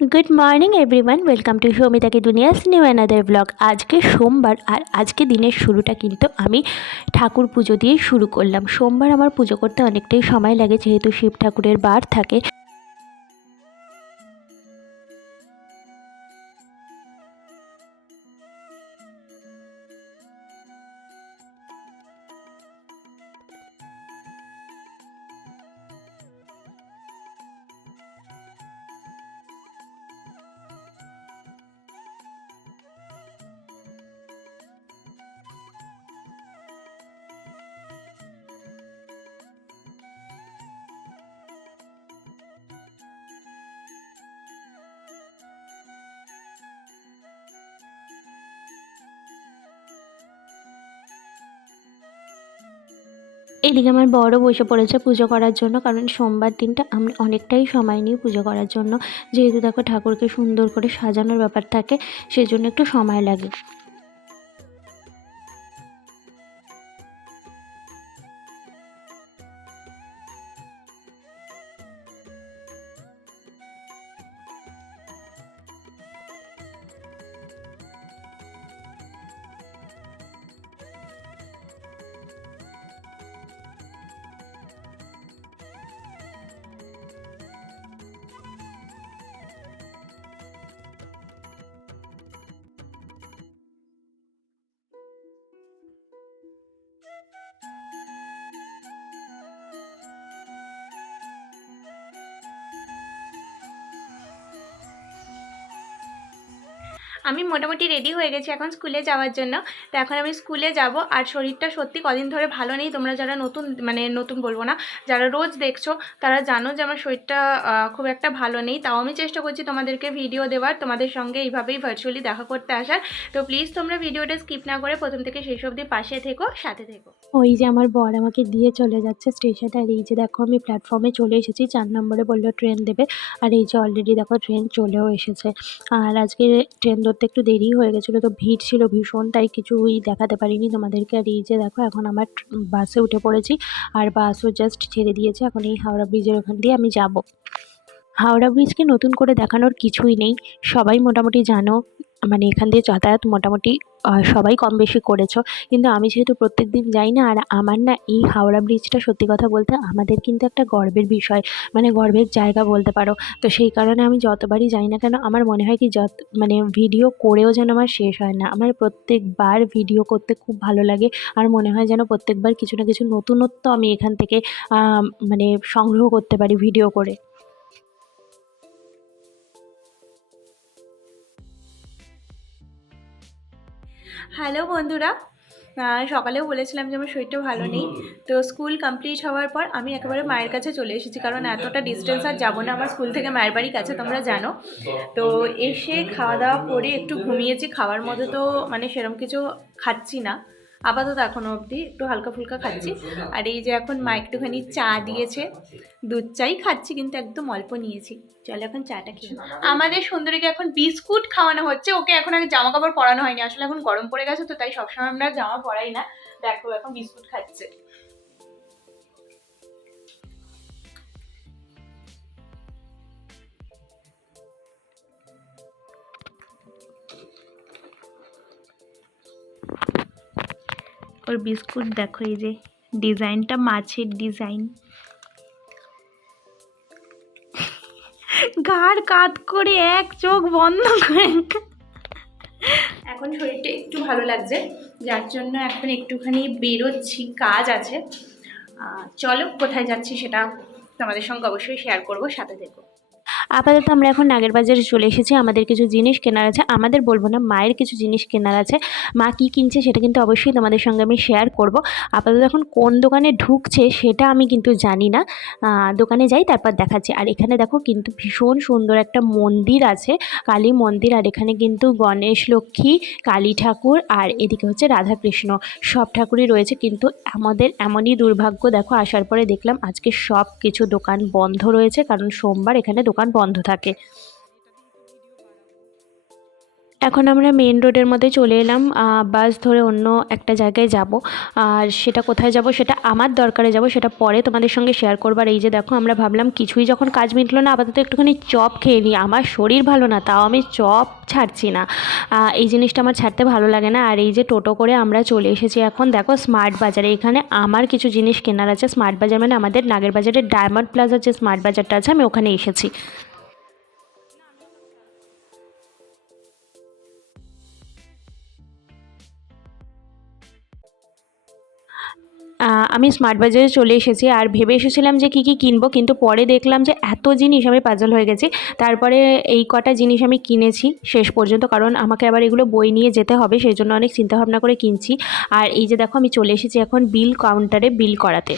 Good morning everyone welcome to সৌমিতাকে দুনিয়াস new another blog আজকে সোমবার, আর আজকে দিনের শুরুটা কিন্তু আমি ঠাকুর পুজো দিয়ে শুরু করলাম। সোমবার আমার পুজো করতে অনেকটাই সময় লাগে, যেহেতু শিব ঠাকুরের বার থাকে। এদিকে আমার বড় বসে পড়েছে পুজো করার জন্য, কারণ সোমবার দিনটা আমি অনেকটাই সময় নিই পুজো করার জন্য। যেহেতু দেখো ঠাকুরকে সুন্দর করে সাজানোর ব্যাপার থাকে, সেজন্য একটু সময় লাগে। আমি মোটামুটি রেডি হয়ে গেছি এখন স্কুলে যাওয়ার জন্য। তো এখন আমি স্কুলে যাব আর শরীরটা সত্যি কদিন ধরে ভালো নেই। তোমরা যারা নতুন মানে নতুন বলব না, যারা রোজ দেখছ, তারা জানো যে আমার শরীরটা খুব একটা ভালো নেই। তাও আমি চেষ্টা করছি তোমাদেরকে ভিডিও দেওয়ার, তোমাদের সঙ্গে এইভাবেই ভার্চুয়ালি দেখা করতে আসার। তো প্লিজ তোমরা ভিডিওটা স্কিপ না করে প্রথম থেকে শেষ অবধি পাশে থেকো, সাথে থেকো। ওই যে আমার বর আমাকে দিয়ে চলে যাচ্ছে স্টেশনে আর এই যে দেখো আমি প্ল্যাটফর্মে চলে এসেছি। চার নম্বরে বলল ট্রেন দেবে। আর এই যে অলরেডি দেখো ট্রেন চলেও এসেছে। আর আজকে ট্রেন ধরতে একটু দেরি হয়ে গেছিল, তো ভিড় ছিল ভীষণ, তাই কিছুই দেখাতে পারিনি তোমাদেরকে। আর এই যে দেখো, এখন আমার বাসে উঠে পড়েছি, আর বাসও জাস্ট ছেড়ে দিয়েছে, এখন এই হাওড়া ব্রিজের ওখান দিয়ে আমি যাব। হাওড়া ব্রিজকে নতুন করে দেখানোর কিছুই নেই, সবাই মোটামুটি জানো মানে এখান দিয়ে যাতায়াত মোটামুটি সবাই কম বেশি করেছ। কিন্তু আমি যেহেতু প্রত্যেক দিন যাই না, আর আমার না এই হাওড়া ব্রিজটা সত্যি কথা বলতে আমাদের কিন্তু একটা গর্বের বিষয় মানে গর্বের জায়গা বলতে পারো। তো সেই কারণে আমি যতবারই যাই না কেন, আমার মনে হয় কি যত মানে ভিডিও করেও যেন আমার শেষ হয় না। আমার প্রত্যেকবার ভিডিও করতে খুব ভালো লাগে, আর মনে হয় যেন প্রত্যেকবার কিছু না কিছু নতুনত্ব আমি এখান থেকে মানে সংগ্রহ করতে পারি ভিডিও করে। হ্যালো বন্ধুরা সকালেও বলেছিলাম যে আমার শরীরটা ভালো নেই। তো স্কুল কমপ্লিট হওয়ার পর আমি একেবারে মায়ের কাছে চলে এসেছি কারণ এতটা ডিস্টেন্স আর যাব না। আমার স্কুল থেকে মায়ের বাড়ি কাছে তোমরা জানো। তো এসে খাওয়া দাওয়া করে একটু ঘুমিয়েছি। খাওয়ার মধ্যে তো মানে সেরম কিছু খাচ্ছি না। আপাতত এখনও অবধি একটু হালকা ফুলকা খাচ্ছি। আর এই যে এখন মা একটুখানি চা দিয়েছে। দুধ চাই খাচ্ছি কিন্তু একদম অল্প নিয়েছি। চলো এখন চাটা খেয়ে আমাদের সুন্দরীকে এখন বিস্কুট খাওয়ানো হচ্ছে। ওকে এখন আগে জামা কাপড় পরানো হয়নি। আসলে এখন গরম পড়ে গেছে তো তাই সবসময় আমরা জামা পরাই না। দেখো এখন বিস্কুট খাচ্ছে। ওর বিস্কুট দেখো এই যে ডিজাইনটা মাছের ডিজাইন গাড় কাত করে এক চোখ বন্ধ করে এখন শরীরটা একটু ভালো লাগছে, যার জন্য এখন একটুখানি বেরোচ্ছি, কাজ আছে। চলো কোথায় যাচ্ছি সেটা তোমাদের সঙ্গে অবশ্যই শেয়ার করব, সাথে দেখো আপাতত আমরা এখন নাগের বাজারে চলে এসেছি। আমাদের কিছু জিনিস কেনার আছে। আমাদের বলব না, মায়ের কিছু জিনিস কেনার আছে। মা কী কিনছে সেটা কিন্তু অবশ্যই তোমাদের সঙ্গে আমি শেয়ার করব। আপাতত এখন কোন দোকানে ঢুকছে সেটা আমি কিন্তু জানি না। দোকানে যাই, তারপর দেখাচ্ছি। আর এখানে দেখো কিন্তু ভীষণ সুন্দর একটা মন্দির আছে, কালী মন্দির। আর এখানে কিন্তু গণেশ, লক্ষ্মী, কালী ঠাকুর আর এদিকে হচ্ছে রাধাকৃষ্ণ। সব ঠাকুরই রয়েছে। কিন্তু আমাদের এমনই দুর্ভাগ্য, দেখো, আসার পরে দেখলাম আজকে সব কিছু দোকান বন্ধ রয়েছে। কারণ সোমবার এখানে দোকান বন্ধ থাকে। এখন আমরা মেন রোডের মধ্যে চলে এলাম। বাস ধরে অন্য একটা জায়গায় যাব। আর সেটা কোথায় যাব সেটা আমার দরকারে যাব, সেটা পরে তোমাদের সঙ্গে শেয়ার করবার এই যে দেখো, আমরা ভাবলাম কিছুই যখন কাজ মিটলো না, আপাতত একটুখানি চপ খেয়ে নিই। আমার শরীর ভালো না, তাও আমি চপ ছাড়ছি না। এই জিনিসটা আমার ছাড়তে ভালো লাগে না। আর এই যে টোটো করে আমরা চলে এসেছি এখন, দেখো স্মার্ট বাজারে। এখানে আমার কিছু জিনিস কেনার আছে। স্মার্ট বাজার মানে আমাদের নাগের বাজারের ডায়মন্ড প্লাজার যে স্মার্ট বাজারটা আছে, আমি ওখানে এসেছি। আমি স্মার্ট বাজারে চলে এসেছি আর ভেবে এসেছিলাম যে কি কি কিনবো, কিন্তু পরে দেখলাম যে এত জিনিস আমি পাজল হয়ে গেছি। তারপরে এই কটা জিনিস আমি কিনেছি শেষ পর্যন্ত, কারণ আমাকে আবার এগুলো বই নিয়ে যেতে হবে, সেই জন্য অনেক চিন্তাভাবনা করে কিনছি। আর এই যে দেখো, আমি চলে এসেছি এখন বিল কাউন্টারে বিল করাতে।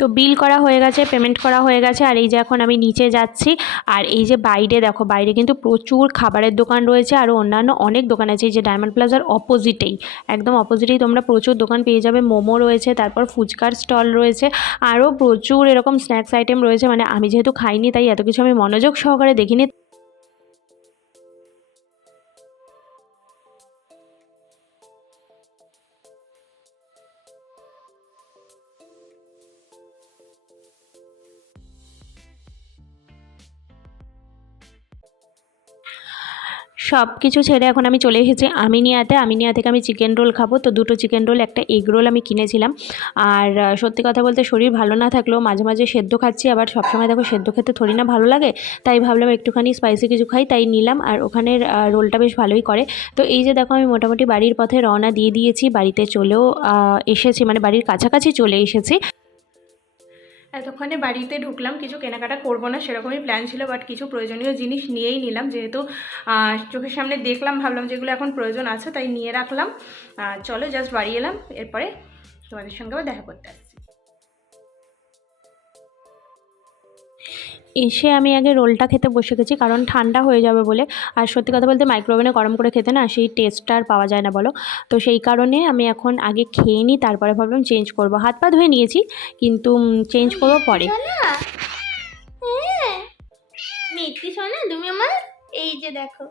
তো বিল করা হয়ে গেছে পেমেন্ট করা হয়ে গেছে, আর এই যে এখন আমি নিচে যাচ্ছি। আর এই যে বাইরে দেখো, বাইরে কিন্তু প্রচুর খাবারের দোকান রয়েছে, আর অন্যান্য অনেক দোকান আছে। এই যে ডায়মন্ড প্লাজার অপোজিটেই একদম অপোজিটেই তোমরা প্রচুর দোকান পেয়ে যাবে। মোমো রয়েছে, তারপর ফুচকার স্টল রয়েছে আরও প্রচুর এরকম স্ন্যাক্স আইটেম রয়েছে। মানে আমি যেহেতু খাইনি, তাই এত কিছু আমি মনোযোগ সহকারে দেখিনি। সব কিছু ছেড়ে এখন আমি চলে এসেছি আমিনিয়াতে। আমিনিয়া থেকে আমি চিকেন রোল খাব। তো দুটো চিকেন রোল একটা এগ রোল আমি কিনেছিলাম। আর সত্যি কথা বলতে শরীর ভালো না থাকলেও মাঝে মাঝে সেদ্ধ খাচ্ছি। আবার সবসময় দেখো সেদ্ধ খেতে থরি না ভালো লাগে, তাই ভাবলাম একটুখানি স্পাইসি কিছু খাই, তাই নিলাম। আর ওখানের রোলটা বেশ ভালোই করে। তো এই যে দেখো আমি মোটামুটি বাড়ির পথে রওনা দিয়ে দিয়েছি। বাড়িতে চলেও এসেছি মানে বাড়ির কাছাকাছি চলে এসেছি। এতক্ষণে বাড়িতে ঢুকলাম, কিছু কেনাকাটা করব না, সেরকমই প্ল্যান ছিল বাট কিছু প্রয়োজনীয় জিনিস নিয়েই নিলাম, যেহেতু চোখের সামনে দেখলাম, ভাবলাম যেগুলো এখন প্রয়োজন আছে, তাই নিয়ে রাখলাম। চলো জাস্ট বাড়ি এলাম, এরপরে তোমাদের সঙ্গে আবার দেখা করতে আসছি। এসে আমি আগে রোলটা খেতে বসে গেছি, কারণ ঠান্ডা হয়ে যাবে বলে। আর সত্যি কথা বলতে মাইক্রোওভেনে গরম করে খেতে না সেই টেস্টটা আর পাওয়া যায় না বলো। তো সেই কারণে আমি এখন আগে খেয়ে নিই, তারপরে ভাবলাম চেঞ্জ করব। হাত পা ধুয়ে নিয়েছি, কিন্তু চেঞ্জ করব পরে। হ্যাঁ। তুমি আমার এই যে দেখো।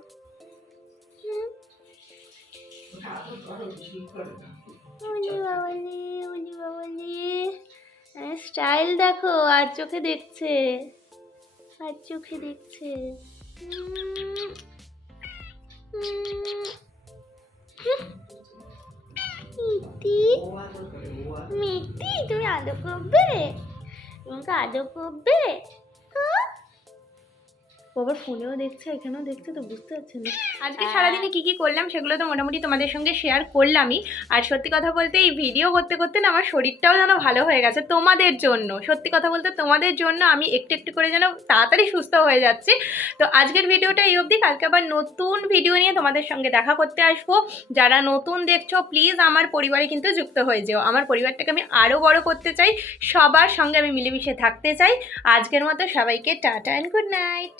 স্টাইল দেখো, আর চোখে দেখছে। আর চোখে দেখছে মিটি তুমি আদব করবে তোমাকে আদব করবে? বাবার ফোনেও দেখছে এখানেও দেখছে তো বুঝতে পারছে না। আজকে সারাদিনে কি কি করলাম সেগুলো তো মোটামুটি তোমাদের সঙ্গে শেয়ার করলামই। আর সত্যি কথা বলতে এই ভিডিও করতে করতে না আমার শরীরটাও যেন ভালো হয়ে গেছে তোমাদের জন্য। সত্যি কথা বলতে তোমাদের জন্য আমি একটু একটু করে যেন তাড়াতাড়ি সুস্থ হয়ে যাচ্ছি। তো আজকের ভিডিওটা এই অবধি। কালকে আবার নতুন ভিডিও নিয়ে তোমাদের সঙ্গে দেখা করতে আসব। যারা নতুন দেখছ প্লিজ আমার পরিবারে কিন্তু যুক্ত হয়ে যেও। আমার পরিবারটাকে আমি আরও বড় করতে চাই। সবার সঙ্গে আমি মিলেমিশে থাকতে চাই। আজকের মতো সবাইকে টাটা অ্যান্ড গুড নাইট